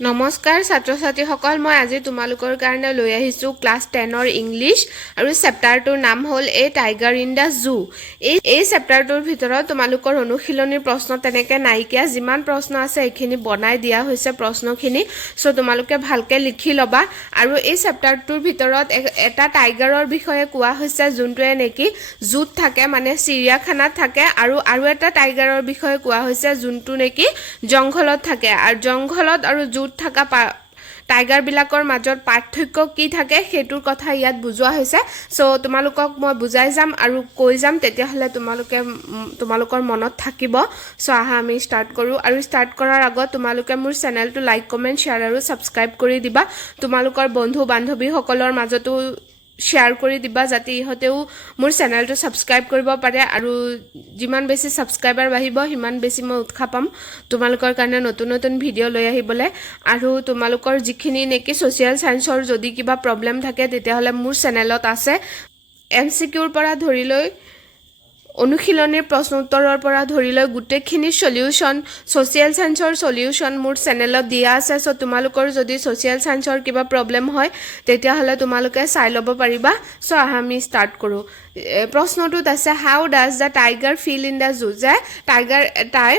নমস্কাৰ ছাত্ৰ ছাত্ৰীসকল মই আজি তোমালোকৰ কাৰণে লৈ আহিছো ক্লাছ 10ৰ ইংলিছ আৰু চেপ্টাৰটোৰ নাম হ'ল এ টাইগাৰ ইন দা জু এই চেপ্টাৰটোৰ ভিতৰত তোমালোকৰ অনুশীলনীৰ প্ৰশ্ন তেনেকৈ নাইকিয়া যিমান প্ৰশ্ন আছে এইখিনি বনাই দিয়া হৈছে প্ৰশ্নখিনি সো তোমালোকে ভালকৈ লিখি ল'বা আৰু এই চেপ্টাৰটোৰ ভিতৰত এটা টাইগাৰৰ বিষয়ে কোৱা হৈছে যোনটোৱে নেকি জুত থাকে মানে চিৰিয়াখানাত থাকে আৰু এটা টাইগাৰৰ বিষয়ে কোৱা হৈছে যোনটো নেকি জংঘলত থাকে আৰু জংঘলত আৰু জুত থাকা টাইগাৰ বিলাকৰ মাজত পাৰ্থক্য কি থাকে হেতুৰ কথা ইয়াত বুজোৱা হৈছে সো তোমালোকক মই বুজাই যাম আৰু কৈ যাম তেতিয়া হলে তোমালোকৰ মনত থাকিব সো আহা আমি স্টাৰ্ট কৰো আৰু স্টাৰ্ট কৰাৰ আগত তোমালোকে মোৰ চেনেলটো লাইক কমেন্ট শেয়াৰ আৰু সাবস্ক্ৰাইব কৰি দিবা তোমালোকৰ বন্ধু বান্ধৱী সকলৰ মাজতো শেয়াৰ কৰি দিবা যাতে ইহতেও মোৰ চেনেলটো সাবস্ক্ৰাইব কৰিব পাৰে আৰু যিমান বেছি সাবস্ক্ৰাইবাৰ বাঢ়িব হিমান বেছি মই উৎসাহ পাম তোমালোকৰ কাৰণে নতুন নতুন ভিডিও লৈ আহিবলে আৰু তোমালোকৰ যিখিনি নেকি সোশ্যাল সায়েন্সৰ যদি কিবা প্ৰবলেম থাকে তেতিয়া হলে মোৰ চেনেলত আছে MCQৰ পৰা ধৰি লৈ অনুশীলনীৰ প্ৰশ্ন উত্তৰৰ পৰা ধৰি লৈ গুটেখিনি সলিউশন সোশ্যাল সায়েন্সৰ সলিউশন মোৰ চেনেলত দিয়া আছে সো তোমালোকৰ যদি সোশ্যাল সায়েন্সৰ কিবা প্ৰবলেম হয় তেতিয়া হলে তোমালোকে চাই ল'ব পাৰিবা সো আমি স্টাৰ্ট কৰো প্ৰশ্নটোত আছে how does the tiger feel in the zoo যে টাইগাৰ এটাই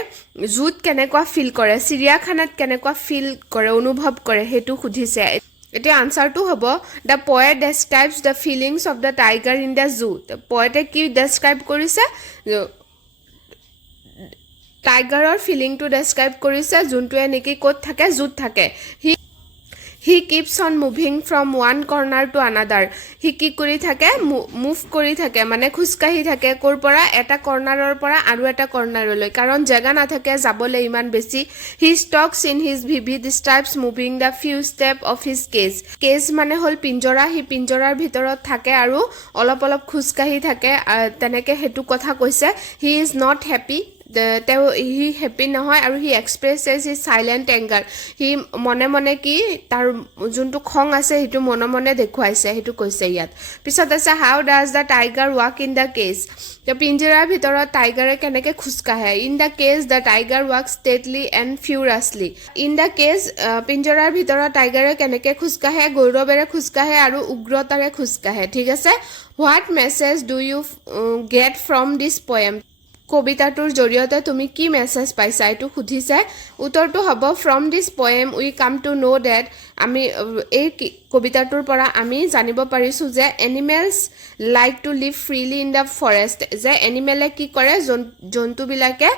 জুত কেনেকুৱা ফিল কৰে চিৰিয়াখানাত কেনেকুৱা ফিল কৰে অনুভৱ কৰে হেতু খুধিছে এতিয়া আনসাৰটো হ'ব the poet describes the feelings of the tiger in the zoo পয়েটে কি ডেসক্ৰাইব কৰিছে টাইগাৰৰ ফিলিংটো ডেসক্ৰাইব কৰিছে যোনটোৱে নেকি ক'ত থাকে জুত থাকে He keeps on moving from one corner to another. He কি কৰি থাকে মুভ কৰি থাকে মানে খুসকাহি থাকে কোৰ পৰা এটা কৰ্নাৰৰ পৰা আৰু এটা কৰ্নাৰলৈ কাৰণ জায়গা না থাকে যাবলে ইমান বেছি He stalks in his vivid stripes moving the few step of his cage. Cage মানে হল পিঞ্জৰা হি পিঞ্জৰাৰ ভিতৰত থাকে আৰু অলপ খুসকাহি থাকে তেনেকে হেতু কথা কৈছে He is not happy he happy নহয় আৰু হি এক্সপ্ৰেছেছ হি সাইলেন্ট এংগাৰ হি মনে মনে কি তাৰ যোনটো খং আছে হেতু মনে মনে দেখুৱাইছে হেতু কৈছে ইয়াত পিছত আছে how does the tiger walk in the cage পিঞ্জৰাৰ ভিতৰত টাইগাৰে কেনেকৈ খুসকাহে in the cage the tiger walk stately and furiously in the cage পিঞ্জৰাৰ ভিতৰত টাইগাৰে কেনেকৈ খুসকাহে গৌৰৱেৰে খুসকাহে আৰু উগ্ৰতাৰে খুসকাহে ঠিক আছে what message do you get from this poem কবিতাটোৰ জৰিয়তে তুমি কি মেছেজ পাইছা এটো খুধিছে উত্তৰটো হ'ব from this poem we come to know that আমি এই কবিতাটোৰ পৰা আমি জানিব পাৰিছো যে animals like to live freely in the forest যে এনিমেলে কি কৰে জন্তু বিলাকে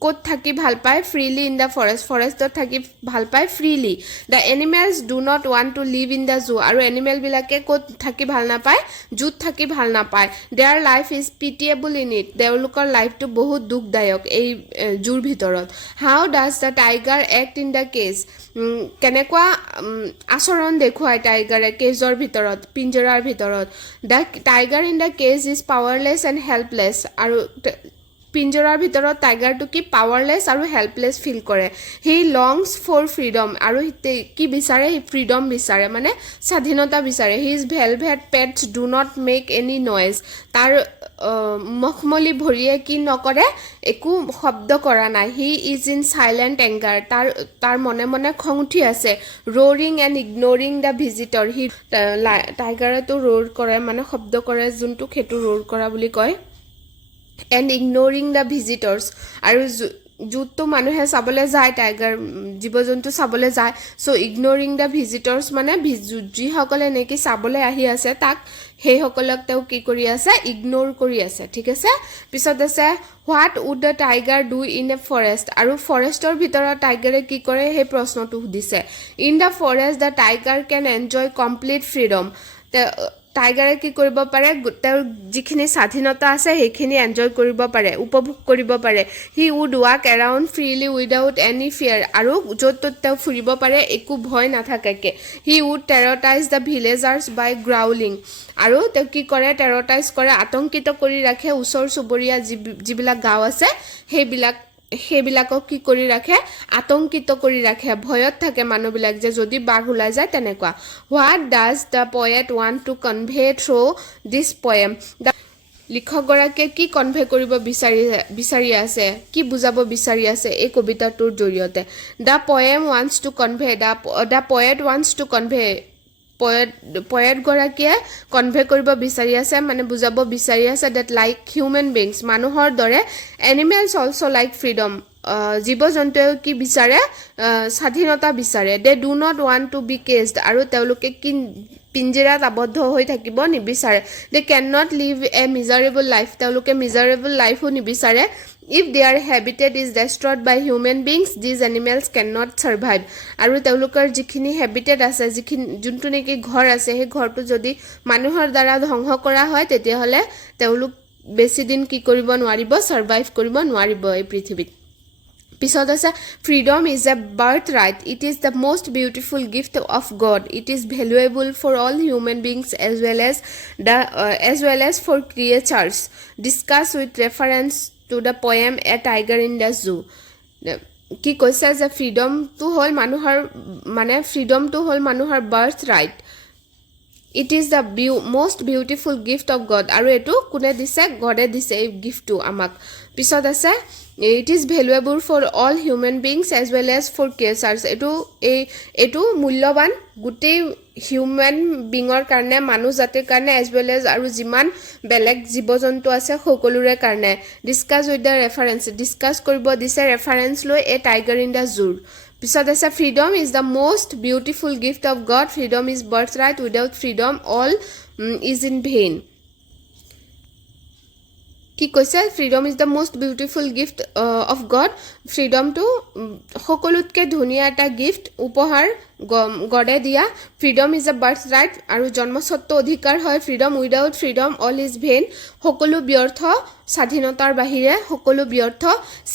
কোত থাকি ভাল পায় ফ্ৰীলি ইন দা ফৰেষ্টত থাকি ভাল পায় freely the animals do not want to live in the zoo আৰু এনিমেল বিলাকে কোত থাকি ভাল নাপায় জুত থাকি ভাল নাপায় their life is pitiable in it তেওঁলোকৰ লাইফটো বহুত দুখদায়ক এই জুৰ ভিতৰত how does the tiger act in the cage কেনেকুৱা আচৰণ দেখুৱায় টাইগাৰে কেজৰ ভিতৰত পিঞ্জৰাৰ ভিতৰত the tiger in the cage is powerless and helpless আৰু পিঞ্জৰাৰ ভিতৰত টাইগাৰটো কি পাৱাৰলেছ আৰু হেল্পলেছ ফিল কৰে হি লংছ ফৰ ফ্ৰীডম আৰু কি বিচাৰে হি ফ্ৰীডম বিচাৰে মানে স্বাধীনতা বিচাৰে his velvet patch do not make any Noyez তাৰ মখমলি ভৰিয়ে কি নকৰে একো শব্দ কৰা নাই he is in silent anger তাৰ মনে মনে খং উঠি আছে ৰোৰিং এণ্ড ইগনোৰিং দ্য ভিজিটৰ হি টাইগাৰেতো ৰোৰ কৰে মানে শব্দ কৰে যোনটো খেতু ৰোৰ কৰা বুলি কয় and ignoring the visitors আৰু জুতটো মানুহে চাবলৈ যায় টাইগাৰ জীবজন্তু চাবলৈ যায় সো ইগনোৰিং দ্য ভিজিটৰ্স মানে যিসকলে নেকি চাবলৈ আহি আছে তাক সেই সকলক তেও কি কৰি আছে ইগনোৰ কৰি আছে ঠিক আছে পিছত আছে what would the tiger do in a forest আৰু ফৰেষ্টৰ ভিতৰত টাইগাৰে কি কৰে সেই প্ৰশ্নটো সুধিছে in the forest the tiger can enjoy complete freedom টাইগাৰে কি কৰিব পাৰে তেওঁৰ যিখিনি স্বাধীনতা আছে সেইখিনি এনজয় কৰিব পাৰে উপভোগ কৰিব পাৰে he would walk around freely without any fear আৰু য'ত তেওঁ ফুৰিব পাৰে একো ভয় নাথাকে he would terrorise the villagers by growling আৰু তেওঁ কি কৰে টেৰটাইজ কৰে আতংকিত কৰি ৰাখে ওচৰ চুবুৰীয়া যিবিলাক গাঁও আছে সেইবিলাকক কি কৰি ৰাখে আতংকিত কৰি ৰাখে ভয়ত থাকে মানুহবিলাক যে যদি বাঘ ওলাই যায় তেনেকুৱা what does the poet want to convey through this poem লিখকগৰাকীয়ে কি কনভে কৰিব বিচাৰি আছে কি বুজাব বিচাৰি আছে এই কবিতাটোৰ জৰিয়তে the poem wants to convey the poet wants to convey poet গৰাকীয়ে কনভে কৰিব বিচাৰি আছে মানে বুজাব বিচাৰি আছে that like human beings মানুহৰ দৰে animals also like freedom জীৱ জন্তুৱে কি বিচাৰে স্বাধীনতা বিচাৰে they do not want to be caged আৰু তেওঁলোকে কি পিঞ্জৰাত আবদ্ধ হৈ থাকিব নিবিচাৰে they cannot live a miserable life তেওঁলোকে miserable life ও নিবিচাৰে if their habitat is destroyed by human beings these animals cannot survive আৰু তেওঁলোকৰ যিখিনি habitat আছে যিখিনি যোনটো নেকি ঘৰ আছে সেই ঘৰটো যদি মানুহৰ দ্বাৰা ধ্বংস কৰা হয় তেতিয়া হলে তেওঁলোক বেছি দিন কি কৰিব নোৱাৰিব সাৰ্ভাইভ কৰিব নোৱাৰিব এই পৃথিৱীত পিছত আছে freedom is a birthright it is the most beautiful gift of god it is valuable for all human beings as well as for creatures discuss with reference to the poem a tiger in the zoo কি কৈছে যে freedom to হল মানুহৰ birthright it is the most beautiful gift of god আৰু এটো কোনে দিছে গডে দিছে এই গিফটটো আমাক পিছত আছে it is valuable for all human beings as well as for creatures এটো মূল্যবান গুটেই হিউম্যান বিঙৰ কাৰণে মানুহ জাতিৰ কাৰণে as well as আৰু যিমান বেলেগ জীৱ-জন্তু আছে সকলোৰে কাৰণে discuss with the reference discuss কৰিব দিছে reference লৈ a tiger in the zoo পিছত আছে freedom is the most beautiful gift of god freedom is birthright without freedom all is in vain কি কৈছে freedom is the most beautiful gift of god freedom to সকলোতকে ধুনীয়া এটা gift উপহাৰ গডে দিয়া freedom is a birthright আৰু জন্মস্বত্ব অধিকাৰ হয় freedom without freedom all is vain সকলো ব্যৰ্থ স্বাধীনতাৰ বাহিৰে সকলো ব্যৰ্থ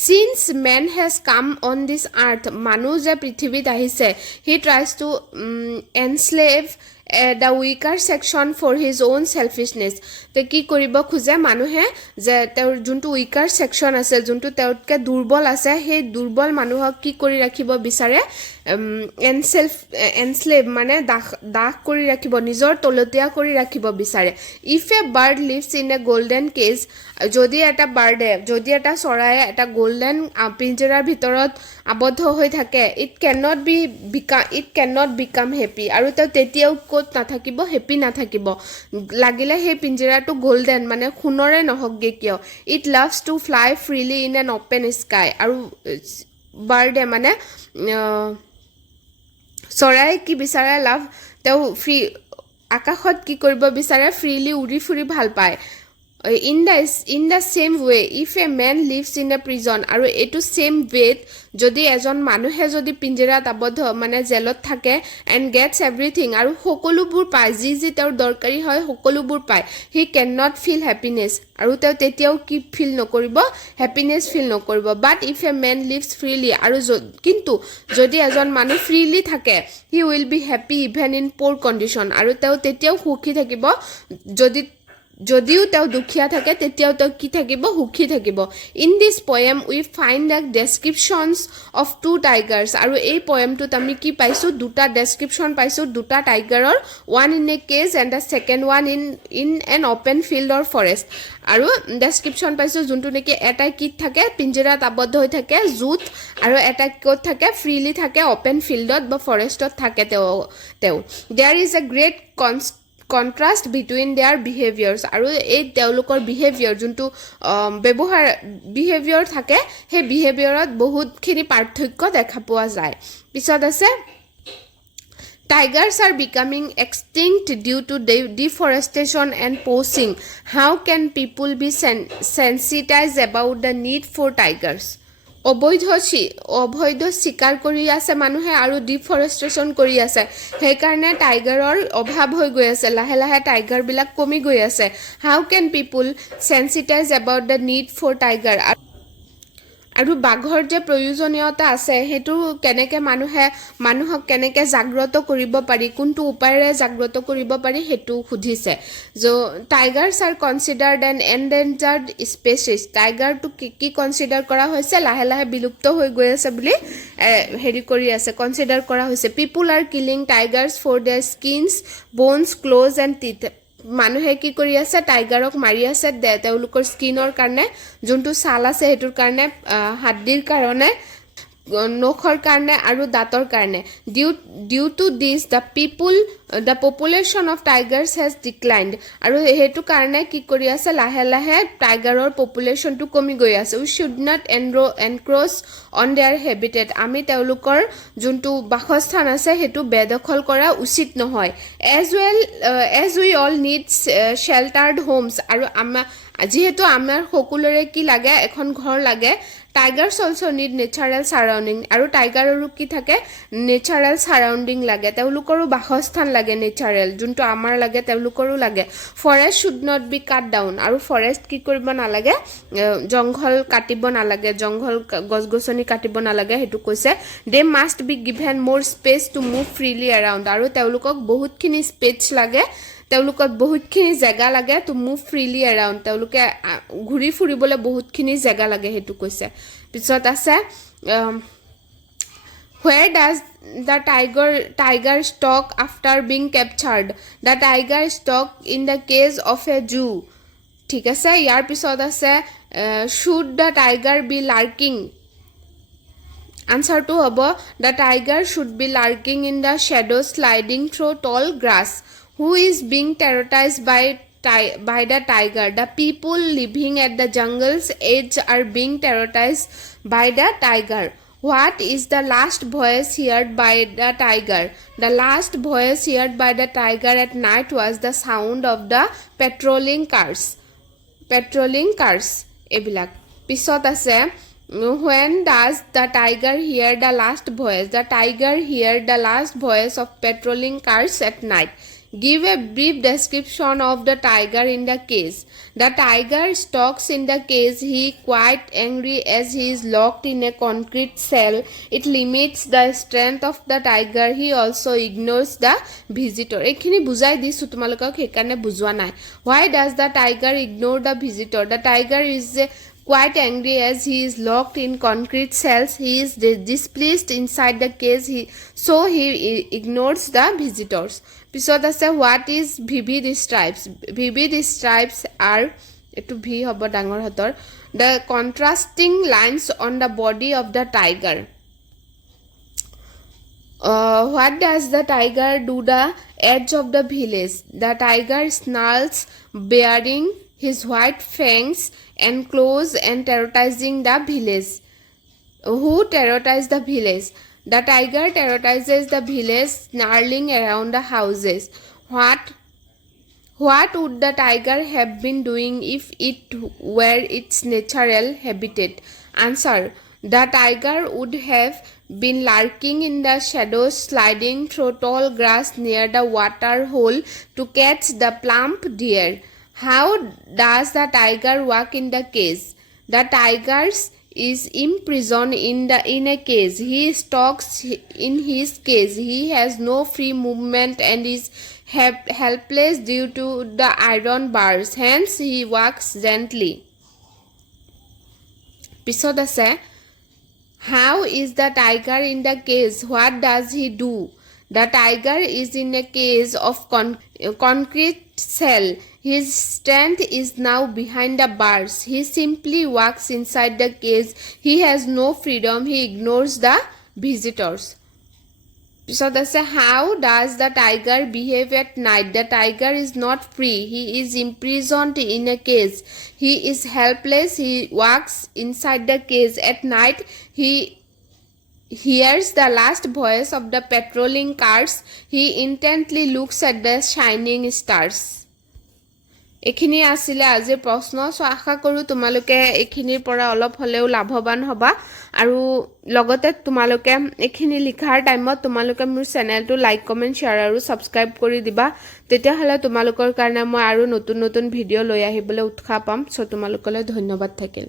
since man has come on this earth মানুহ যে পৃথিৱীত আহিছে he tries to enslave the weaker section for his own selfishness তে কি কৰিব খুজে মানুহে যে তেওঁৰ যোনটো weaker section আছে যোনটো তেওঁতকে দুৰ্বল আছে সেই দুৰ্বল মানুহক কি কৰি ৰাখিব বিচাৰে enslave মানে দাস কৰি ৰাখিব নিজৰ তলতীয়া কৰি ৰাখিব বিচাৰে if a bird lives in a golden cage যদি এটা চৰায়ে এটা গোল্ডেন পিঞ্জৰাৰ ভিতৰত আবদ্ধ হৈ থাকে it cannot become happy আৰু তেতিয়াও ক'ত নাথাকিব হেপি নাথাকিব লাগিলে সেই পিঞ্জৰাটো গোল্ডেন মানে খুনৰে নহকগে কিয় it loves to fly freely in an open sky আৰু বাৰ্ডে মানে চৰাই কি বিচাৰে লাভ তেও ফ্ৰী আকাশত কি কৰিব বিচাৰে ফ্ৰীলি উৰি ফুৰি ভাল পায় in the same way if a man lives in a prison আৰু এটো same way যদি এজন মানুহে যদি পিঞ্জৰাত আবদ্ধ মানে জেলত থাকে and gets everything আৰু সকলোবোৰ পায় যি তেওঁৰ দৰকাৰী হয় সকলোবোৰ পায় he cannot feel happiness আৰু তেতিয়াও কি ফিল নকৰিব হ্যাপিনেস ফিল নকৰিব but if a man lives freely আৰু কিন্তু যদি এজন মানুহ ফ্ৰীলি থাকে he will be happy even in poor condition আৰু তেতিয়াও সুখী থাকিব যদিও তেওঁ দুখিয়া থাকে তেতিয়াও তেওঁ কি থাকিব সুখী থাকিব in this poem we find the descriptions of two tigers আৰু এই poemটোত আমি কি পাইছো দুটা description পাইছো দুটা টাইগাৰৰ one in a cage and the second one in an open field or forest আৰু description পাইছো যোনটো নেকি এটা কি থাকে পিঞ্জৰাত আবদ্ধ হৈ থাকে জুত আৰু এটা ক'ত থাকে ফ্ৰীলি থাকে ওপেন ফিল্ডত বা ফৰেষ্টত থাকে তেওঁ there is a great contrast between their behaviors আৰু এই তেওঁলোকৰ behavior যোনটো behavior থাকে সেই behaviorত বহুতখিনি পাৰ্থক্য দেখা পোৱা যায় পিছত আছে Tigers are becoming extinct due to deforestation and poaching. How can people be sensitized about the need for tigers? অবৈধ শিকাৰ কৰি আছে মানুহে আৰু ডিফৰেষ্টেশন কৰি আছে সেই কাৰণে টাইগাৰৰ অভাৱ হৈ গৈ আছে লাহে লাহে টাইগাৰ বিলাক কমি গৈ আছে how can people sensitize about the need for tiger আৰু বাঘৰ যে প্ৰয়োজনীয়তা আছে হেতু কেনেকে মানুহক কেনেকে জাগ্ৰত কৰিব পাৰি কোনটো উপায়েৰে জাগ্ৰত কৰিব পাৰি হেতু খুধিছে যে tigers are considered an endangered species tiger টু কি কনসিডাৰ কৰা হৈছে লাহে লাহে বিলুপ্ত হৈ গৈ আছে বুলি হেৰি কৰি আছে কনসিডাৰ কৰা হৈছে people are killing tigers for their skins bones clothes and teeth মানুহে কি কৰি আছে টাইগাৰক মাৰি আছে তেওঁলোকৰ স্কিনৰ কাৰণে যোনটো ছাল আছে হেতুৰ কাৰণে হাড্ডিৰ কাৰণে নখৰ কাৰণে আৰু দাঁতৰ কাৰণে due to this the population of tigers has declined আৰু হেতু কাৰণে কি কৰি আছে লাহে লাহে টাইগাৰৰ পপুলেশ্যনটো কমি গৈ আছে we should not encroach on their habitat আমি তেওঁলোকৰ যোনটো বাসস্থান আছে হেতু বেদখল কৰা উচিত নহয় as we all need sheltered homes আৰু যিহেতু আমাৰ সকলোৰে কি লাগে এখন ঘৰ লাগে tigers also need natural surrounding আৰু টাইগাৰৰো কি থাকে নেচাৰেল সাৰাউণ্ডিং লাগে তেওঁলোকৰো বাসস্থান লাগে নেচাৰেল যোনটো আমাৰ লাগে তেওঁলোকৰো লাগে forest should not be cut down আৰু ফৰেষ্ট কি কৰিব নালাগে জংঘল কাটিব নালাগে জংঘল গছগছনি কাটিব নালাগে হেতু কৈছে দে মাষ্ট বি গিভেন মোৰ space to move freely around আৰু তেওঁলোকক বহুতখিনি স্পেচ লাগে তেওঁলোকক বহুতখিনি জায়গা লাগে টু মুভ ফ্ৰীলি এৰাউণ্ড তেওঁলোকে ঘূৰি ফুৰিবলৈ বহুতখিনি জায়গা লাগে হেতু কৈছে পিছত আছে where does the tiger stalk after being captured the tiger stalk in the cage of a zoo ঠিক আছে ইয়াৰ পিছত আছে should the tiger be lurking answer to hobo the tiger should be lurking in the shadows sliding through tall grass who is being terrorized by the tiger the people living at the jungle's edge are being terrorized by the tiger what is the last voice heard by the tiger the last voice heard by the tiger at night was the sound of the patrolling cars ebilak pisot ase when does the tiger hear the last voice the tiger hear the last voice of patrolling cars at night give a brief description of the tiger in the cage the tiger stalks in the cage he quite angry as he is locked in a concrete cell it limits the strength of the tiger he also ignores the visitor ekhini bujai disu tumalokak hekane bujwa nai why does the tiger ignore the visitor the tiger is quite angry as he is locked in concrete cells he is displeased inside the cage so he ignores the visitors pisot ase what is vivid stripes are etu v hobo dangor hator the contrasting lines on the body of the tiger what does the tiger do the edge of the village the tiger snarls baring his white fangs and claws and terrorizing the village who terrorized the village the tiger terrorizes the village snarling around the houses what would the tiger have been doing if it were its natural habitat answer the tiger would have been lurking in the shadows sliding through tall grass near the water hole to catch the plump deer how does the tiger walk in the cage the tiger is imprisoned in a cage he stalks in his cage he has no free movement and is helpless due to the iron bars hence he walks gently pisot ase how is the tiger in the cage what does he do the tiger is in a cage of concrete cell his strength is now behind the bars he simply walks inside the cage he has no freedom he ignores the visitors pisot ase how does the tiger behave at night the tiger is not free he is imprisoned in a cage he is helpless he walks inside the cage at night he hears the last voice of the patrolling cars he intently looks at the shining stars এখিনি আসিলে আজি প্ৰশ্ন so আশা কৰো তোমালোকে এখিনিৰ পৰা অলপ হলেও লাভবান হবা আৰু লগতে তোমালোকে এখিনি লিখাৰ টাইমত তোমালোকে মোৰ চেনেলটো লাইক কমেন্ট শেয়াৰ আৰু সাবস্ক্ৰাইব কৰি দিবা তেতিয়া হলে তোমালোকৰ কাৰণে মই আৰু নতুন নতুন ভিডিও লৈ আহিবলৈ উৎসাহ পাম সো তোমালোকলৈ ধন্যবাদ থাকিল